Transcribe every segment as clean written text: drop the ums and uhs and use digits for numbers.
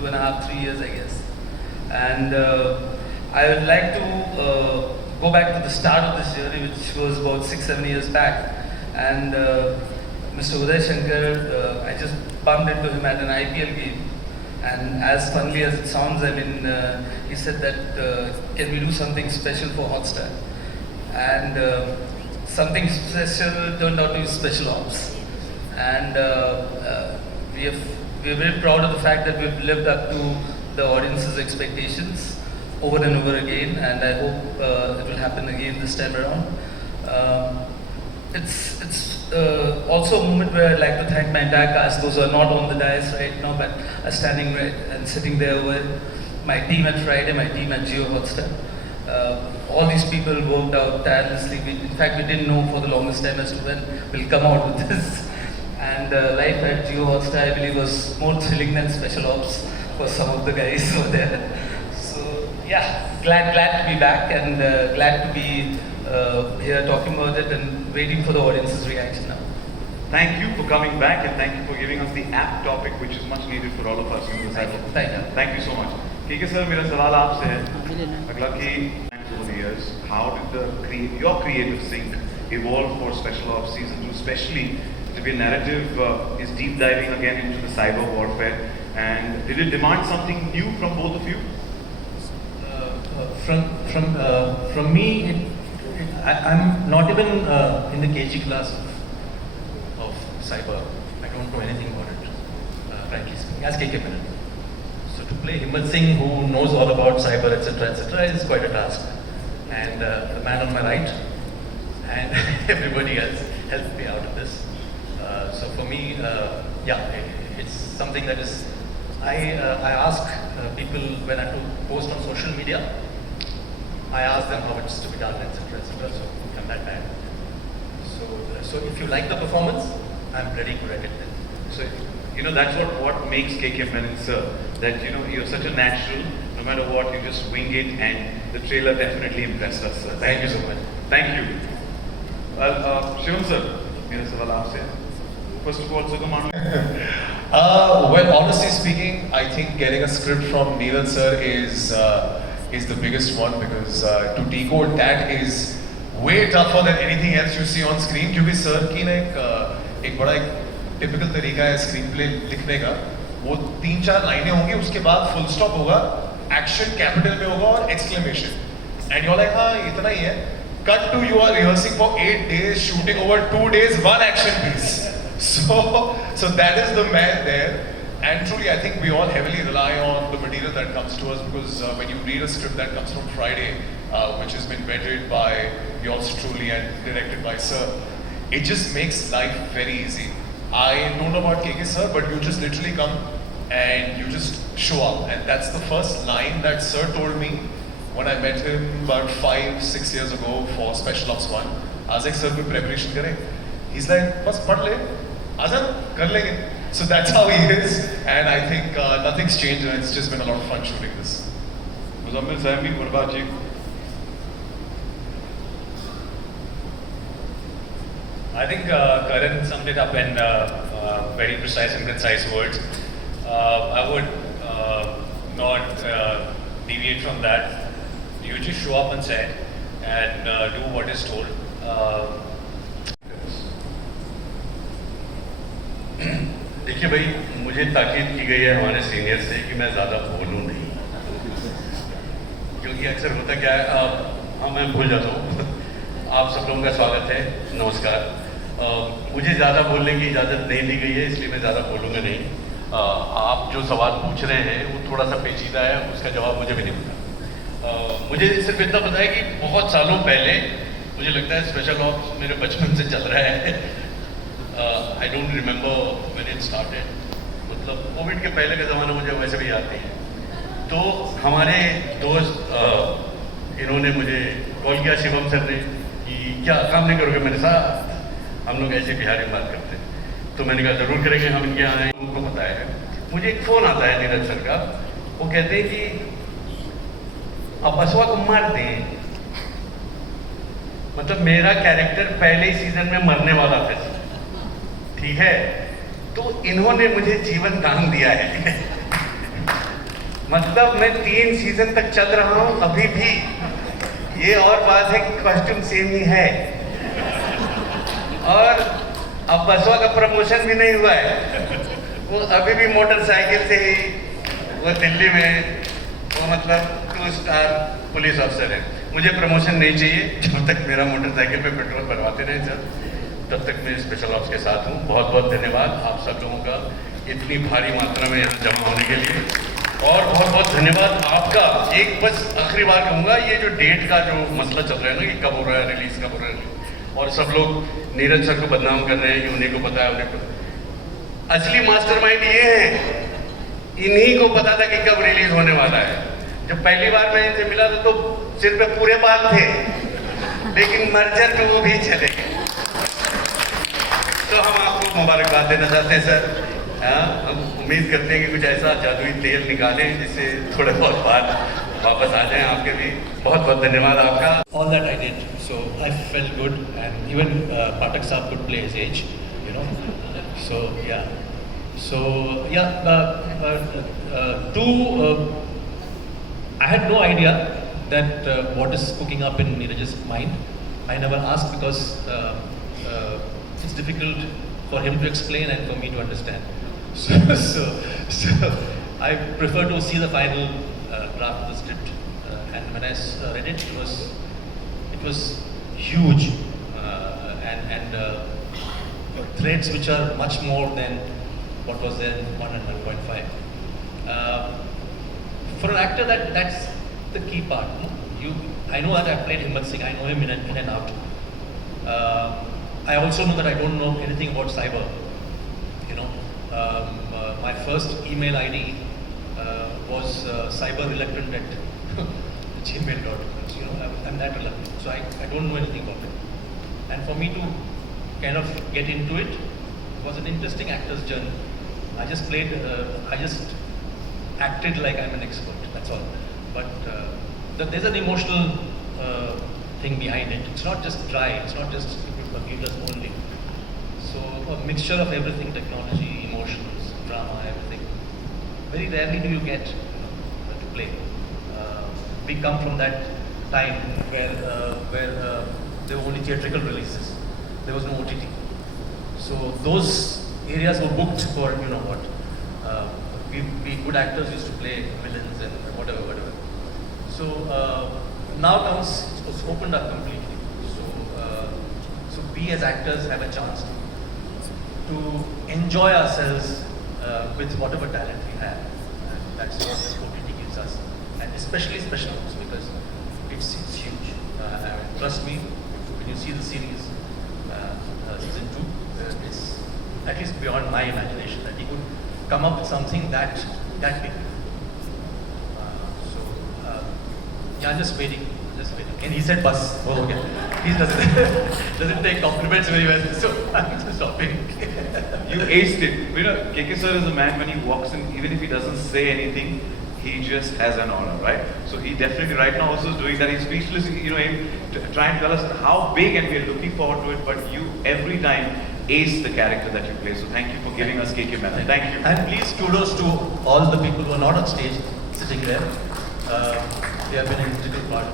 2.5, 3 years, I guess. And I would like to go back to the start of this journey, which was about 6-7 years back. And Mr. Uday Shankar, I just bumped into him at an IPL game. And as funnily as it sounds, I mean, he said that, can we do something special for Hotstar? And something special turned out to be Special Ops. And we're very proud of the fact that we've lived up to the audience's expectations over and over again, and I hope it will happen again this time around. It's also a moment where I'd like to thank my entire cast, those who are not on the dais right now, but are standing right and sitting there with my team at Friday, my team at Jio Hotstar. All these people worked out tirelessly. In fact, we didn't know for the longest time as to when we'll come out with this. And life at Jio Hotstar, I believe, was more thrilling than Special Ops for some of the guys over there. So yeah, glad to be back, and glad to be here talking about it and waiting for the audience's reaction now. Thank you for coming back, and thank you for giving us the apt topic, which is much needed for all of us in this cycle. Thank you so much. ठीक है sir, मेरा सवाल आपसे है अगला कि over the years, how did your creative sync evolve for Special Ops Season 2, especially to be a narrative is deep diving again into the cyber warfare, and did it demand something new from both of you? From me, I'm not even in the KG class of cyber. I don't know anything about it, frankly speaking, as KK Menon. So to play Himmat Singh, who knows all about cyber, etc., is quite a task. And the man on my right and everybody else helped me out of this. So for me, it's something that is, I ask people when I post on social media, I ask them how it's to be done, etc., so I'm that bad. So if you like the performance, I'm pretty good at it then. So, you know, that's what makes KK Menon, sir. That, you know, you're such a natural, no matter what, you just wing it, and the trailer definitely impressed us, sir. Thank you so much. Thank you. Well, Shivam sir, मेरा सवाल आपसे है. First of all, Sugamanu. Well, honestly speaking, I think getting a script from Neelan sir is the biggest one, because to decode that is way tougher than anything else you see on screen. क्योंकि sir की ना एक बड़ा typical तरीका है screen play लिखने का. वो 3-4 लाइनें होंगी, उसके बाद फुल स्टॉप होगा, एक्शन कैपिटल में होगा और exclamation, and you are like हाँ इतना ही है. Cut to you are rehearsing for 8 days, shooting over 2 days, one action piece. So that is the man there, and truly I think we all heavily rely on the material that comes to us, because when you read a script that comes from Friday, which has been vetted by yours truly and directed by sir, it just makes life very easy. I don't know about KK sir, but you just literally come and you just show up, and that's the first line that sir told me when I met him about 5-6 years ago for Special Ops 1. I was like, sir, कोई preparation करें? He's like, बस पढ़ ले, आजा कर लेंगे. So that's how he is, and I think nothing's changed, and it's just been a lot of fun shooting this. Muzammil Sahib, what about you? I think Karan summed it up in very precise and concise words. I would not deviate from that. You just show up on set and do what is told. देखिए भाई, मुझे ताकीद की गई है हमारे senior से कि मैं ज़्यादा बोलूँ नहीं, क्योंकि अक्सर होता क्या है, मैं भूल जाता हूँ. आप सब लोगों का स्वागत है, नमस्कार. मुझे ज़्यादा बोलने की इजाज़त नहीं दी गई है, इसलिए मैं ज़्यादा बोलूँगा नहीं. आप जो सवाल पूछ रहे हैं वो थोड़ा सा पेचीदा है, उसका जवाब मुझे भी नहीं पता. मुझे सिर्फ इतना पता है कि बहुत सालों पहले, मुझे लगता है स्पेशल ऑप्स मेरे बचपन से चल रहा है. I don't remember when it started, मतलब कोविड के पहले का ज़माना मुझे वैसे भी याद नहीं है. तो हमारे दोस्त इन्होंने मुझे कॉल किया, शिवम सर ने, कि क्या काम नहीं करोगे मेरे साथ, हम लोग ऐसे बिहारी में बात करते हैं. तो मैंने कहा ज़रूर करेंगे, हम इनके यहाँ आए. उनको पता है. मुझे एक फ़ोन आता है नीरज सर का, वो कहते हैं कि अब असवा को मार दें. मतलब मेरा कैरेक्टर पहले ही सीजन में मरने वाला था, ठीक है, तो इन्होंने मुझे जीवन दान दिया है. मतलब मैं 3 सीजन तक चल रहा हूँ अभी भी। ये और बात है कि कॉस्ट्यूम सेम ही है, और अब बसवा का प्रमोशन भी नहीं हुआ है। वो अभी भी मोटरसाइकिल से ही, वो दिल्ली में वो मतलब 2 स्टार पुलिस ऑफिसर है। मुझे प्रमोशन नहीं चाहिए, जब तक मेरा मोटरसाइकिल पे पेट्रोल भरवाते रहे सर, तब तक मैं स्पेशल ऑप्स के साथ हूँ। बहुत बहुत धन्यवाद आप सब लोगों का इतनी भारी मात्रा में यहाँ जमा होने के लिए, और बहुत बहुत धन्यवाद आपका। एक बस आखिरी बार कहूँगा, ये जो डेट का जो मसला चल रहा है ना कि कब हो रहा है रिलीज, कब हो रहा है, और सब लोग नीरज सर को बदनाम कर रहे हैं कि उन्हीं को पता है, उन्हें को। असली मास्टरमाइंड ये है, इन्हीं को पता था कि कब रिलीज होने वाला है। जब पहली बार मैं इनसे मिला था तो सिर पे पूरे बाल थे, लेकिन मर्जर में वो भी चले गए। तो हम आपको मुबारकबाद देना चाहते हैं सर। हम उम्मीद करते हैं कि कुछ ऐसा जादुई तेल निकालें जिससे थोड़े बहुत बाल वापस आ जाएं आपके भी। बहुत बहुत धन्यवाद आपका। All that I did, so I felt good, and even Pathak Saab could play his age, you know. So yeah, I had no idea that what is cooking up in Neeraj's mind. I never asked because it's difficult for him to explain and for me to understand. So I prefer to see the final draft of the script, and when I read it, it was huge, and threads which are much more than what was there in 1 and 1.5. For an actor, that's the key part. I know that I played Himmat Singh. I know him in and out. I also know that I don't know anything about cyber. You know, my first email ID was cyberreluctant at gmail.com. So, you know, I'm that reluctant. So I don't know anything about it. And for me to kind of get into it was an interesting actor's journey. I just acted like I'm an expert, that's all. But there's an emotional thing behind it. It's not just dry, it's not just computers only. So a mixture of everything, technology, emotions, drama, everything. Very rarely do you get to play. We come from that time where there were only theatrical releases. There was no OTT. So those areas were booked for, you know what, we good actors used to play villains and whatever. So now comes, it's opened up completely. So we as actors have a chance to enjoy ourselves with whatever talent we have. And that's what this OTT gives us. And especially special ops, because it's huge. Trust me, when you see the series, season 2, it's at least beyond my imagination that he could come up with something that big. Yeah, I'm just waiting. And he said bus. Oh, okay. He doesn't take compliments very well, so I'm just stopping. You aced it. You know, KK sir is a man, when he walks in, even if he doesn't say anything, he just has an aura, right? So he definitely right now also is doing that. He's speechless, you know, trying to tell us how big, and we're looking forward to it. But you every time ace the character that you play. So thank you for giving us KK Menon. Thank you. And please kudos to all the people who are not on stage, sitting there. They have been an integral part.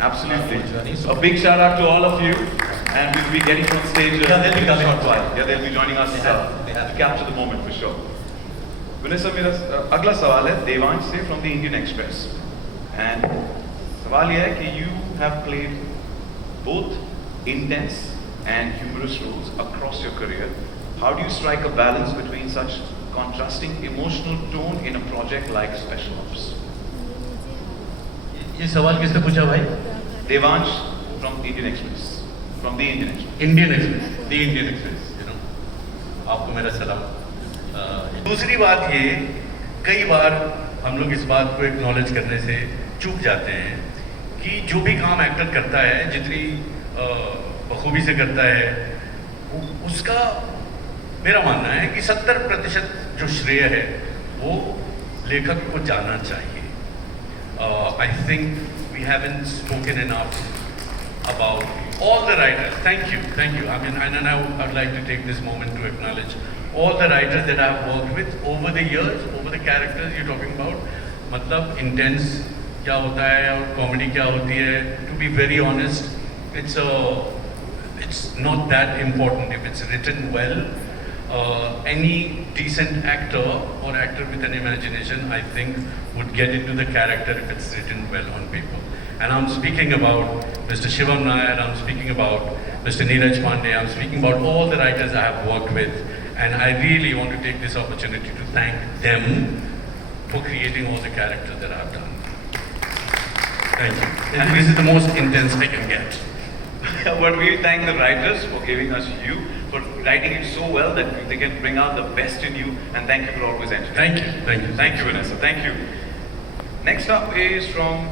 Absolutely. Journey. So A big shout out to all of you, and we'll be getting on stage. Yeah, they'll be coming. short while. Yeah, they'll be joining us They have to capture the moment for sure. Vinay sir, मेरा अगला सवाल है देवांश से from the Indian Express, and सवाल ये है कि you have played both intense and humorous roles across your career. How do you strike a balance between such contrasting emotional tone in a project like Special Ops? ये सवाल किसने पूछा भाई? Devansh from Indian Express. From the Indian Express. Indian express, the Indian express, you know, आपको मेरा सलाम। दूसरी बात ये, कई बार हम लोग इस बात को एक्नॉलेज करने से चूक जाते हैं कि जो भी काम एक्टर करता है, जितनी बखूबी से करता है, उसका मेरा मानना है कि 70% जो श्रेय है वो लेखक को जाना चाहिए। I think we haven't spoken enough about all the writers. Thank you. I mean, and I would like to take this moment to acknowledge all the writers that I've worked with over the years, over the characters you're talking about. मतलब intense क्या होता है और comedy क्या होती है, to be very honest it's not that important. If it's written well, any decent actor or actor with an imagination, I think, would get into the character if it's written well on paper. And I'm speaking about Mr. Shivam Nair, I'm speaking about Mr. Neeraj Pandey, I'm speaking about all the writers I have worked with. And I really want to take this opportunity to thank them for creating all the characters that I've done. Thank you. And this is the most intense I can get. But we thank the writers for giving us you, for writing it so well that they can bring out the best in you. And thank you for always entertaining. Thank you. Thank you. Thank you, Vanessa. Thank you. Next up is from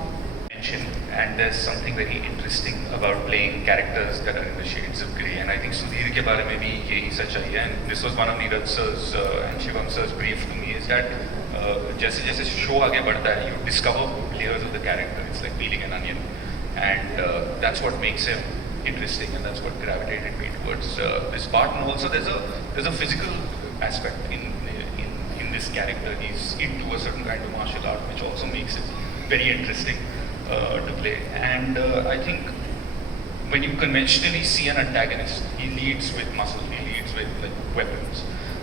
mention, and there's something very interesting about playing characters that are in the shades of grey, and I think Sudhir ke bare mein bhi yahi sachai hai, and this was one of Neeraj sir's and Shivam sir's brief to me, is that jaise jaise show aage badhta hai, you discover layers of the character. It's like peeling an onion, and that's what makes him interesting, and that's what gravitated me towards this part. And also there's a physical aspect in this character. He's into a certain kind of martial art, which also makes it very interesting to play. And I think when you conventionally see an antagonist, he leads with muscle, he leads with weapons,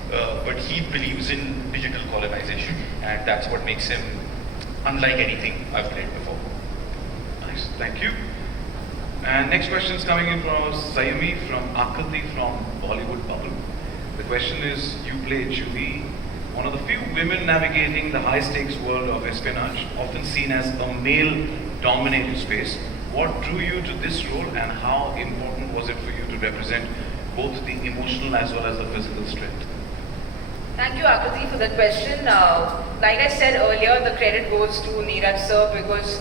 but he believes in digital colonization, and that's what makes him unlike anything I've played before. Nice, thank you. And next question is coming in from Sayami from Akriti from Bollywood Bubble. The question is, you play Juhi, one of the few women navigating the high-stakes world of espionage, often seen as a male-dominated space. What drew you to this role, and how important was it for you to represent both the emotional as well as the physical strength? Thank you, Akriti, for that question. Like I said earlier, the credit goes to Neeraj sir, because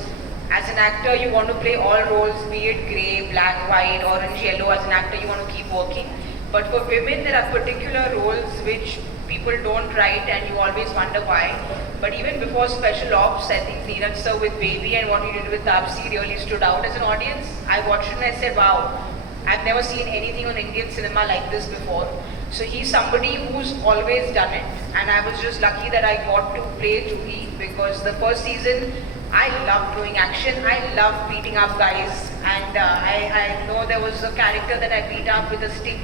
as an actor, you want to play all roles, be it grey, black, white, orange, yellow. As an actor, you want to keep working. But for women, there are particular roles which people don't write, and you always wonder why. But even before Special Ops, I think Neeraj sir with Baby and what he did with Taapsee really stood out as an audience. I watched it and I said, wow, I've never seen anything on Indian cinema like this before. So he's somebody who's always done it, and I was just lucky that I got to play Juhi, because the first season, I loved doing action. I loved beating up guys, and I know there was a character that I beat up with a stick.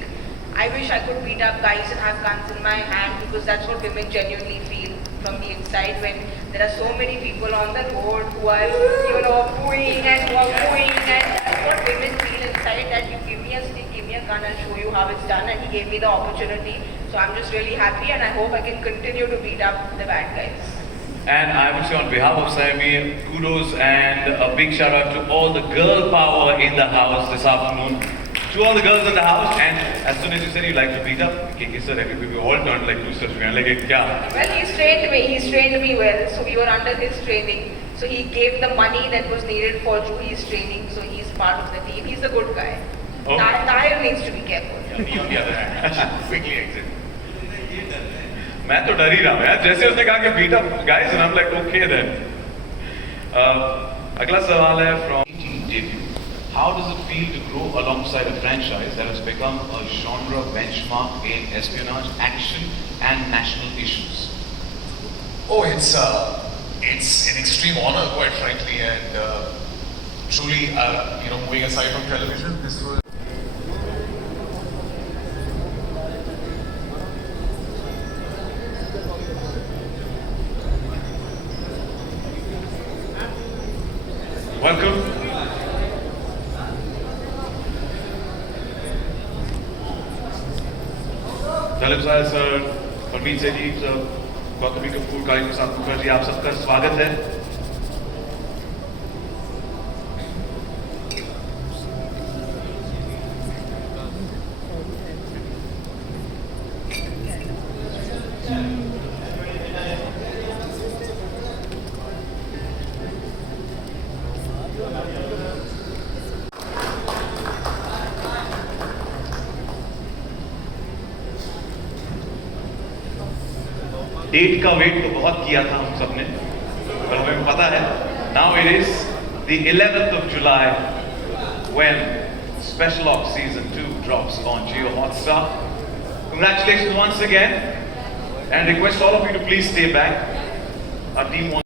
I wish I could beat up guys and have guns in my hand, because that's what women genuinely feel from the inside when there are so many people on the road who are, booing and who are booing, and that's what women feel inside, that you give me a stick, give me a gun, I'll show you how it's done, and he gave me the opportunity. So I'm just really happy, and I hope I can continue to beat up the bad guys. And I would say on behalf of Sayami, kudos and a big shout out to all the girl power in the house this afternoon. To all the girls in the house, and as soon as you said you like to beat up, KK sir, we all turned like roosters. We were like, yeah. Well, he's trained me well, so we were under his training. So he gave the money that was needed for Juhi's training, so he's part of the team. He's a good guy. Oh. Tahir needs to be careful. Me on the other hand, quickly exit. मैं तो डर ही रहा हूँ यार, जैसे उसने कहा कि beat up guys, and I'm like, okay then. अगला सवाल है from debut. How does it feel to grow alongside a franchise that has become a genre benchmark in espionage, action, and national issues? Oh, it's an extreme honor, quite frankly, and truly, moving aside from television, this was. Welcome. Dalip Sahil sir, Parmeet Sethi sir, Gautami Kapoor, Kali Prasad Mukherjee, आप सबका स्वागत है. Date का wait तो बहुत किया था हम सब ने, और हमें पता है, now it is the 11th of July when Special Ops Season 2 drops on Jio Hotstar. Congratulations once again, and request all of you to please stay back. Our team wants